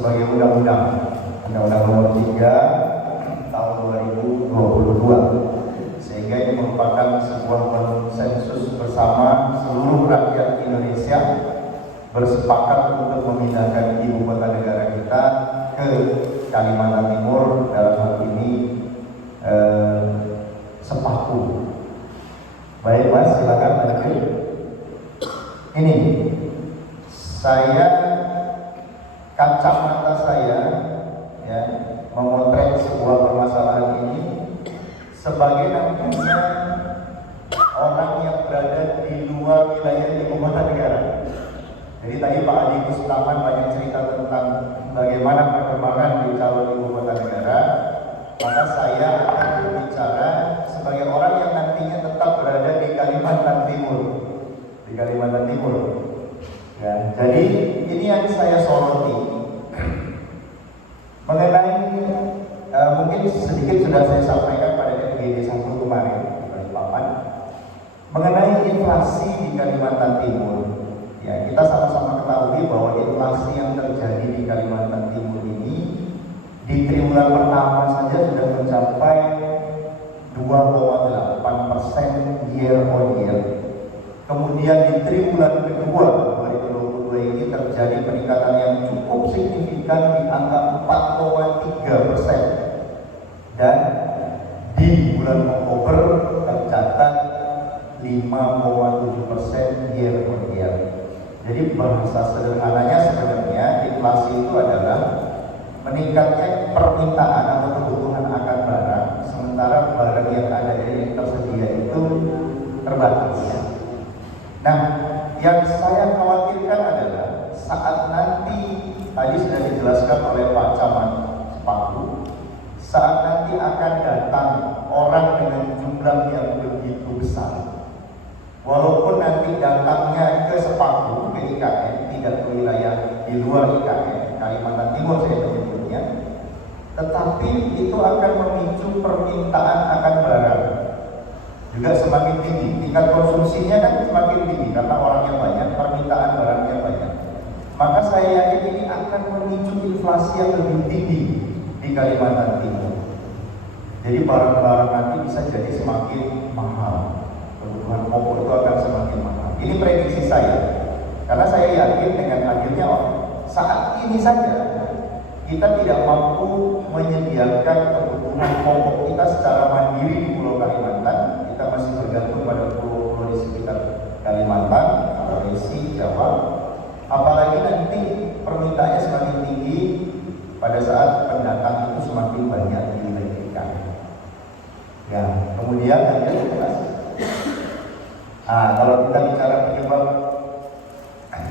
sebagai Undang-Undang Nomor 3 tahun 2022, sehingga ini merupakan sebuah konsensus bersama seluruh rakyat Indonesia bersepakat untuk memindahkan ibu kota negara kita ke Kalimantan Timur, dalam hal ini Sepaku. Baik Mas, silakan lanjut. Ini kacamata saya ya, memotret sebuah permasalahan ini sebagai nantinya orang yang berada di luar wilayah ibu kota negara. Jadi tadi Pak Adi Kustaman banyak cerita tentang bagaimana perkembangan di calon ibu kota negara, maka saya akan berbicara sebagai orang yang nantinya tetap berada di Kalimantan Timur. Di Kalimantan Timur. Ya, jadi ini yang saya soroti mengenai mungkin sedikit sudah saya sampaikan pada FGD 1 kemarin di Balikpapan mengenai inflasi di Kalimantan Timur. Ya, kita sama-sama ketahui bahwa inflasi yang terjadi di Kalimantan Timur ini di triwulan pertama saja sudah mencapai 2,8% year on year. Kemudian di triwulan kedua 2022 ini terjadi peningkatan yang cukup signifikan di angka 4,3%, dan di bulan Oktober tercatat 5,7% year on year. Jadi bahasa sederhananya sebenarnya inflasi itu adalah meningkatnya permintaan atau kebutuhan akan barang, sementara barang yang ada yang tersedia itu terbatas. Nah, yang saya khawatirkan adalah saat nanti, tadi sudah dijelaskan oleh Pak Camat Sepaku, saat nanti akan datang orang dengan jumlah yang begitu besar. Walaupun nanti datangnya ke Sepaku, ke IKN, tidak ke wilayah di luar IKN, Kalimantan Timur saya menyebutnya, tetapi itu akan memicu permintaan akan barang juga semakin tinggi, tingkat konsumsinya kan semakin tinggi karena orangnya banyak, permintaan barangnya banyak. Maka saya yakin ini akan memicu inflasi yang lebih tinggi di Kalimantan Timur. Jadi barang-barang nanti bisa jadi semakin mahal, kebutuhan pokok itu akan semakin mahal. Ini prediksi saya, karena saya yakin dengan hadirnya saat ini saja kita tidak mampu menyediakan kebutuhan pokok kita secara mandiri di Pulau Kalimantan. Kita masih bergantung pada pulau-pulau di sekitar Kalimantan, Sulawesi, Jawa. Apalagi nanti permintaannya semakin tinggi pada saat pendatang itu semakin banyak di wilayah kita. Ya, kemudian lanjut. Kalau kita bicara penyebab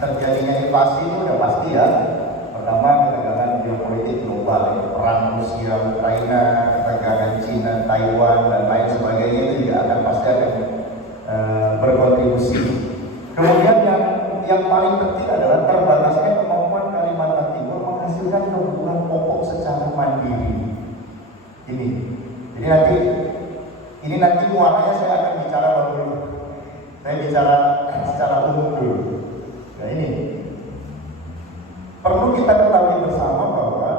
terjadinya inflasi itu udah pasti ya. Pertama, ketegangan geopolitik global, ya, perang Rusia, Ukraina, ketegangan Cina, Taiwan, dan lain sebagainya itu juga akan pasti akan berkontribusi. Kemudian yang paling penting adalah terbatasnya kemampuan Kalimantan Timur menghasilkan kebutuhan pokok secara mandiri. Ini nanti muaranya saya akan bicara dulu. Saya bicara secara umum dulu. Nah ini perlu kita ketahui bersama bahwa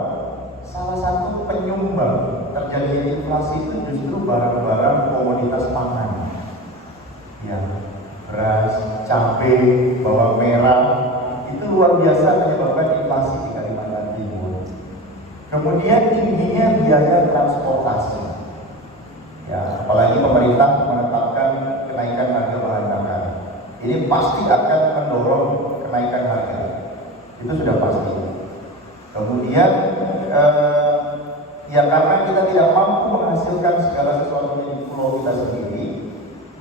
salah satu penyumbang terjadinya inflasi itu justru barang-barang komoditas pangan. Ya, beras, cabai, bawang merah itu luar biasa menyebabkan inflasi di Kalimantan Timur. Kemudian tingginya biaya transportasi. Ya, apalagi pemerintah menetapkan kenaikan harga bahan bakar. Ini pasti akan mendorong kenaikan harga. Itu sudah pasti. Kemudian ya karena kita tidak mampu menghasilkan segala sesuatu di pulau kita sendiri,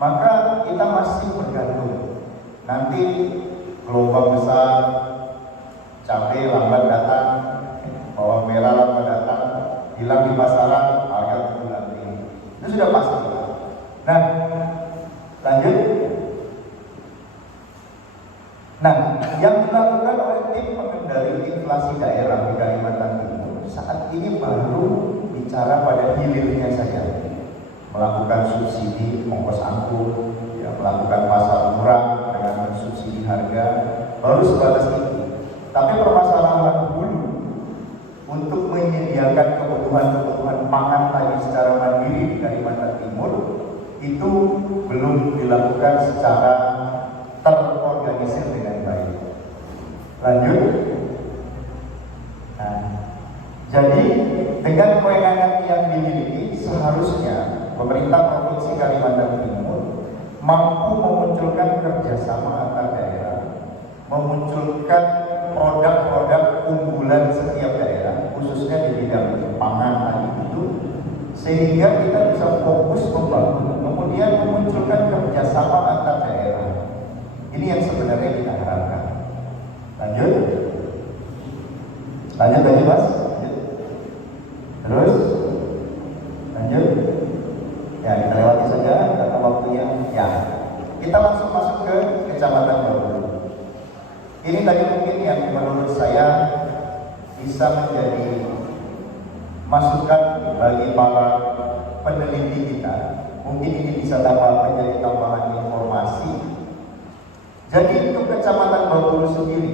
maka kita masih bergantung. Nanti gelombang besar, cabai lambat datang, bawang merah lambat datang, hilang di pasaran, harga bulan ini. Itu sudah pasti. Nah, lanjut. Nah, yang dilakukan oleh tim pengendali inflasi daerah di Kalimantan Timur saat ini baru bicara pada hilirnya saja, melakukan subsidi ongkos angkut, ya, melakukan pasar murah dengan subsidi harga, baru sebatas itu. Tapi permasalahan hulu itu belum dilakukan secara terorganisir dengan baik. Lanjut. Nah, jadi dengan kewenangan yang dimiliki, seharusnya pemerintah Provinsi Kalimantan Timur mampu memunculkan kerjasama antar daerah, memunculkan produk-produk unggulan setiap daerah, khususnya di bidang pangan tadi itu, sehingga kita bisa fokus membangun, kemudian memunculkan kerjasama antar daerah. Ini yang sebenarnya kita harapkan. Lanjut, Mas. Terus, lanjut. Ya, kita lewati saja karena waktunya. Ya, kita langsung masuk ke Kecamatan Bawulu. Ini tadi mungkin yang menurut saya bisa menjadi masukan bagi para peneliti kita. Mungkin ini bisa menjadi tambahan informasi. Jadi untuk Kecamatan Bawulu sendiri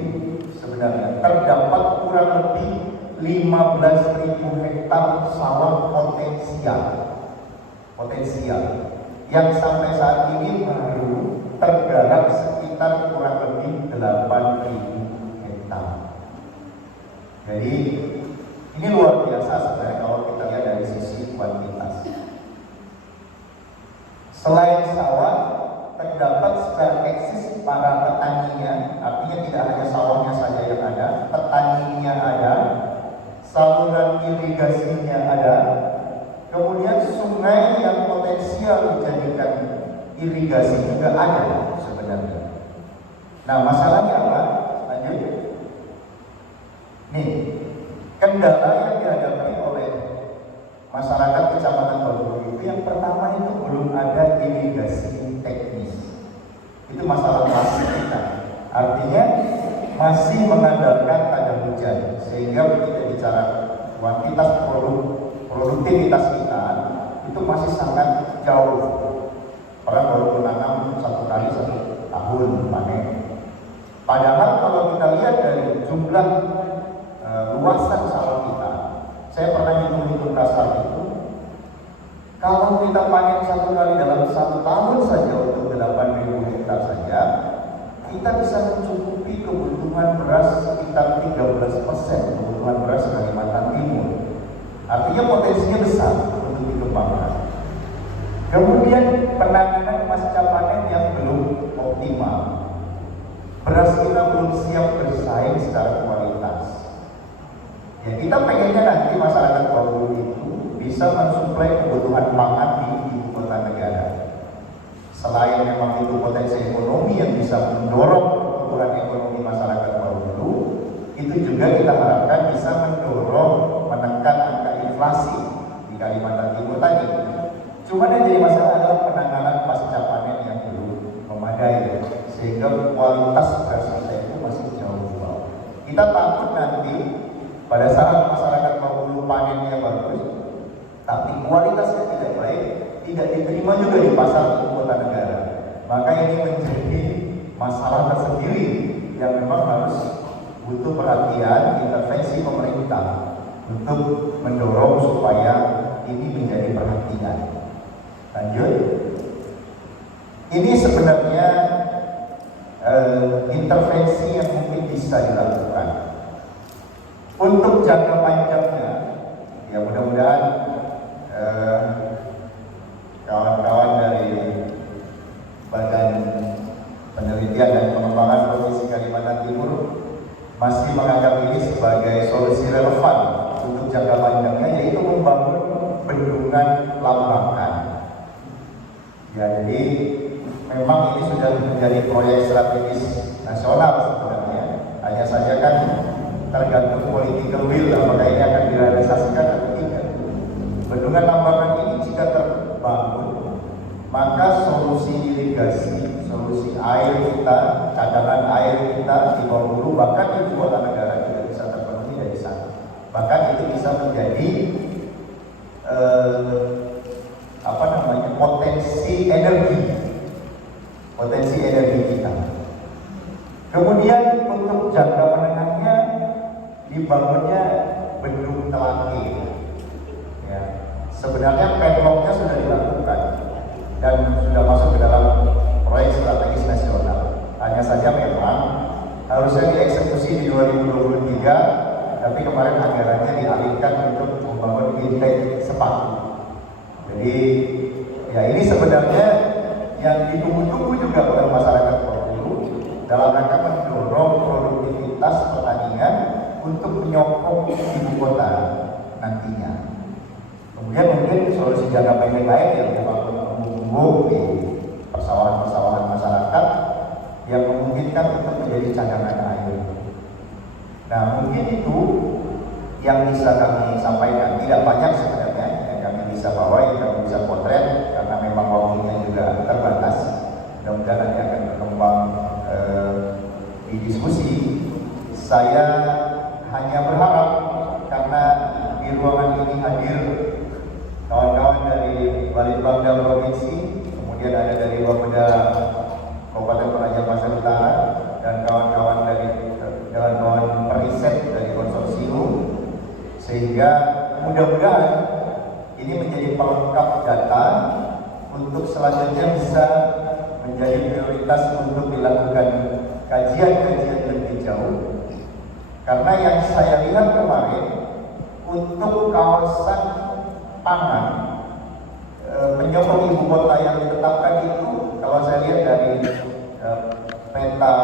sebenarnya terdapat kurang lebih 15.000 hektar sawah potensial yang sampai saat ini baru tergarap sekitar kurang lebih 8.000 hektar. Jadi ini luar biasa sebenarnya kalau kita lihat dari sisi kuantitas. Selain sawah, terdapat secara eksis para petaninya, artinya tidak hanya sawahnya saja yang ada, petaninya ada, saluran irigasinya ada, kemudian sungai yang potensial dijadikan irigasi juga ada sebenarnya. Nah, masalahnya apa? Lanjut. Nih, kendala yang dihadapi oleh masyarakat Kecamatan Bawulu itu yang pertama itu belum ada irigasi teknis. Itu masalah klasik kita. Artinya masih mengandalkan tanda hujan, sehingga kita bicara kuantitas produktivitas kita itu masih sangat jauh. Orang baru menanam 1 kali 1 tahun panen. Padahal kalau kita lihat dari jumlah luasan sawah kita, saya pernah hitung dasar itu, kalau kita panen 1 kali dalam 1 tahun saja untuk 8.000 hektar saja, kita bisa mencukupi kebutuhan beras sekitar 13% kebutuhan beras Kalimantan Timur. Artinya potensinya besar untuk dikembangkan. Kemudian penanganan pasca panen yang belum optimal. Beras kita belum siap bersaing secara kualitas. Ya, kita pengennya nanti masyarakat Bawulu itu bisa mensuplai kebutuhan pangan di ibu kota negara. Selain memang itu potensi ekonomi yang bisa mendorong pertumbuhan ekonomi masyarakat Bawulu, itu juga kita harapkan bisa mendorong menekan angka inflasi di Kalimantan Timur tadi. Cuma yang jadi masalah adalah penanganan pasca panen yang belum memadai, sehingga kualitas beras kita itu masih jauh di bawah. Kita takut nanti pada saat masyarakat Bawulu panennya bagus, tapi kualitasnya tidak baik, tidak diterima juga di pasar ibu kota negara. Maka ini menjadi masalah tersendiri yang memang harus butuh perhatian intervensi pemerintah untuk mendorong supaya ini menjadi perhatian. Lanjut. Ini sebenarnya intervensi yang mungkin bisa dilakukan. Untuk jangka panjangnya, ya mudah-mudahan kawan-kawan dari Badan Penelitian dan Pengembangan Provinsi Kalimantan Timur masih menganggap ini sebagai solusi relevan untuk jangka panjangnya, yaitu membangun bendungan Lambangan. Ya, jadi memang ini sudah menjadi proyek strategis nasional sebenarnya. Hanya saja kan tergantung political will apakah ini akan direalisasikan atau tidak. Bendungan Lambangan ini jika terbangun, maka solusi irigasi, solusi air kita, cadangan air kita di Bawulu, bahkan di ibu kota negara juga bisa terpenuhi dari sana. Bahkan itu bisa menjadi potensi energi kita. Kemudian untuk jangka menengahnya dibangunnya bendung Telake. Ya, sebenarnya pedloknya sudah dilakukan dan sudah masuk ke dalam proyek strategis nasional. Hanya saja memang harusnya dieksekusi di 2023, tapi kemarin anggarannya dialihkan untuk membangun fintech sepatu. Jadi ya ini sebenarnya yang ditunggu-tunggu juga oleh masyarakat Bengkulu dalam rangka mendorong produktivitas pertanian untuk menyokong ibu kota nantinya. Kemudian mungkin solusi jangka pendek lain yang membangun embung-embung di persawahan-persawahan masyarakat yang memungkinkan untuk menjadi cadangan air. Nah, mungkin itu yang bisa kami sampaikan. Tidak banyak sebenarnya yang kami bisa bawa, yang kami bisa potret karena memang waktunya juga terbatas. Mudah-mudahan nanti akan berkembang di diskusi. Saya hanya berharap karena di ruangan ini hadir kawan-kawan dari Balitbangda Provinsi, kemudian ada dari Wapeda Kabupaten Toraja Pasar Utara, dan kawan-kawan dari kawan-kawan periset dari konsorsium, sehingga mudah-mudahan ini menjadi pelengkap data untuk selanjutnya bisa menjadi prioritas untuk dilakukan kajian-kajian lebih jauh. Karena yang saya lihat kemarin untuk kawasan pangan menyokong ibu kota yang ditetapkan itu, kalau saya lihat dari peta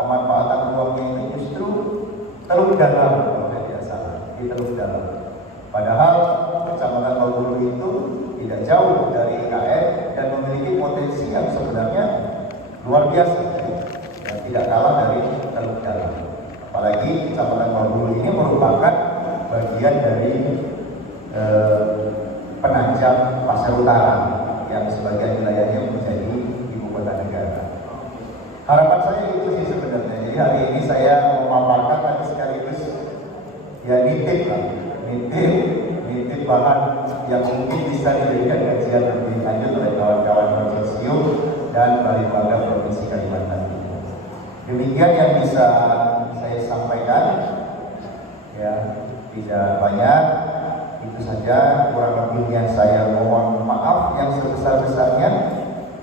pemanfaatan ruangnya itu justru Teluk Dalam, kalau tidak salah, di Teluk Dalam. Padahal Kecamatan Bengkulu itu tidak jauh dari IKN dan memiliki potensi yang sebenarnya luar biasa, dan tidak kalah dari Teluk Dalam. Apalagi Kecamatan Bengkulu ini merupakan bagian dari Penajam Pasar Utara yang sebagian wilayahnya menjadi ibu kota negara. Harapan saya itu sih sebenarnya. Jadi hari ini saya memaparkan tapi sekaligus ya nitip bahan yang mungkin bisa diberikan kajian lebih lanjut oleh kawan-kawan konsorsium dan Balitbangda Provinsi Kalimantan Timur. Demikian yang bisa saya sampaikan. Ya, tidak banyak. Itu saja, kurang lebihnya saya mohon maaf yang sebesar-besarnya.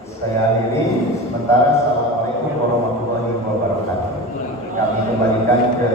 Saya akhiri sementara. Assalamualaikum warahmatullahi wabarakatuh. Kami kembalikan ke